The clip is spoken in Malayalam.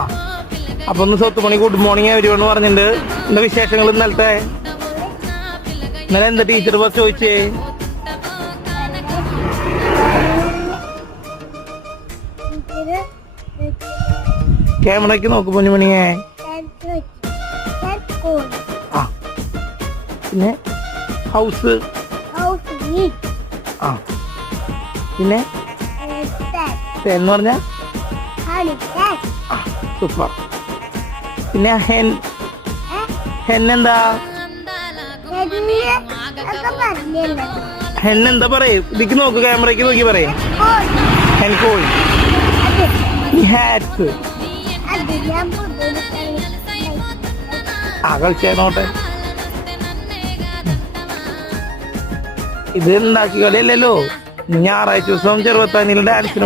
ആ അപ്പൊ ഒന്ന് സ്വത്തുമണി ഗുഡ് മോർണിംഗ് എവരിവൺ പറഞ്ഞിട്ടുണ്ട്. എന്താ വിശേഷങ്ങൾ ഇന്നലത്തെ? ഇന്നലെ എന്താ ടീച്ചർ ചോദിച്ചേ? ക്യാമറയ്ക്ക് നോക്ക് പൊന്നുമണിയെ. ആ പിന്നെ ഹൗസ്. ആ പിന്നെ എന്ന് പറഞ്ഞ സൂപ്പർ. പിന്നെ ഹെന്നെന്താ? ഹെന്നെന്താ പറയേ? ഇതിക്ക് നോക്ക്, ക്യാമറയ്ക്ക് നോക്കി പറയേ. ഹെൻ കോഴി. ഹാറ്റ്സ്. ആ കളിച്ചോട്ടെ. ഇത് ഉണ്ടാക്കി കളിയല്ലല്ലോ. ഞായറാഴ്ച ദിവസം ചെറുപ്പത്താനിയിൽ ഡാൻസിന്